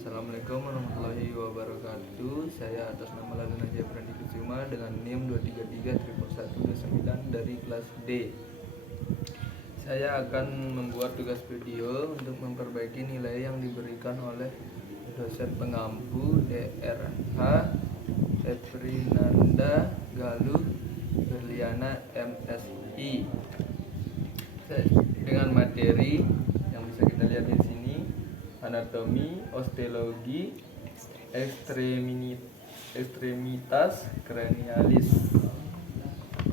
Assalamualaikum warahmatullahi wabarakatuh. Saya atas nama Ladana Jaya Pradi Kusuma dengan NIM 2331119 dari kelas D. Saya akan membuat tugas video untuk memperbaiki nilai yang diberikan oleh dosen pengampu DRH Eprinanda Galuh Berliana MSI dengan materi yang bisa kita lihat di sini: anatomi, osteologi, ekstremitas cranialis.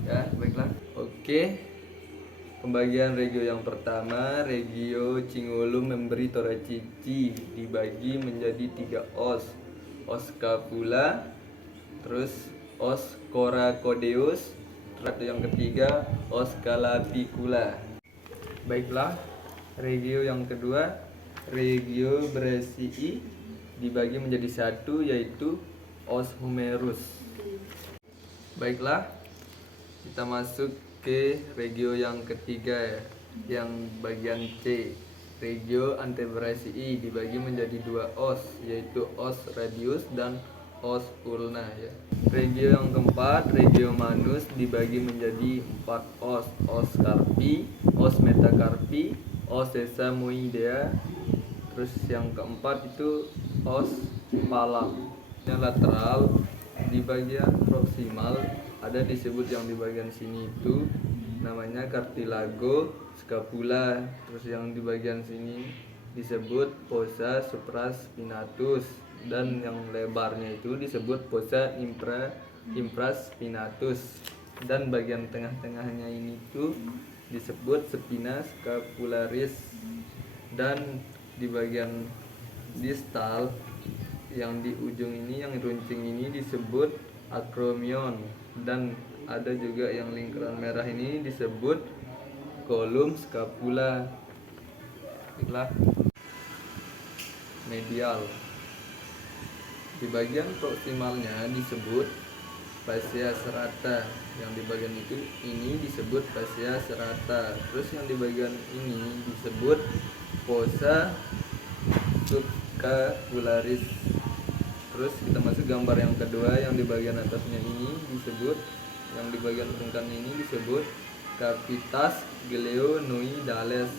Ya, baiklah. Oke. Pembagian regio yang pertama, regio cingulum memberi thoracici dibagi menjadi 3 os. Os scapula, terus os coracoideus, terus yang ketiga os clavicula. Baiklah, regio yang kedua, regio brachii dibagi menjadi 1, yaitu os humerus. Baiklah, kita masuk ke regio yang ketiga ya, yang bagian C. Regio antebrachii dibagi menjadi 2 os, yaitu os radius dan os ulna ya. Regio yang keempat, regio manus dibagi menjadi 4 os: os carpi, os metacarpi, os sesamoidea. Terus yang keempat itu os palam. Yang lateral di bagian proksimal ada disebut yang di bagian sini itu namanya cartilago scapula. Terus yang di bagian sini disebut fossa supraspinatus, dan yang lebarnya itu disebut fossa infraspinatus, dan bagian tengah-tengahnya ini tuh disebut spina scapularis, dan di bagian distal yang di ujung ini, yang runcing ini disebut acromion, dan ada juga yang lingkaran merah ini disebut column scapula. Itulah medial. Di bagian proksimalnya disebut fascia serrata. Yang di bagian ini disebut fascia serrata. Terus yang di bagian ini disebut fossa subscapularis. Terus kita masuk gambar yang kedua, yang di bagian atasnya ini disebut, yang di bagian permukaan ini disebut capitas glenoidales.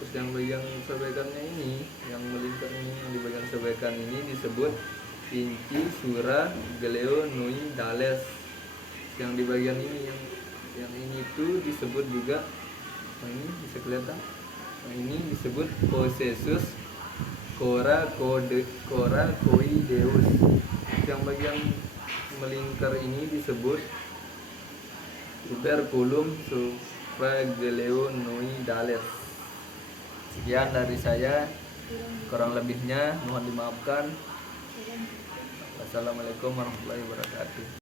Terus yang bagian sobekannya ini, yang melingkar ini, yang di bagian sobekan ini disebut incisura glenoidales. Yang di bagian ini, yang ini tuh disebut juga, ini bisa kelihatan, yang ini disebut processus coracoideus. Yang bagian melingkar ini disebut tuberculum supraglenoidales. Sekian dari saya, kurang lebihnya mohon dimaafkan. Wassalamualaikum warahmatullahi wabarakatuh.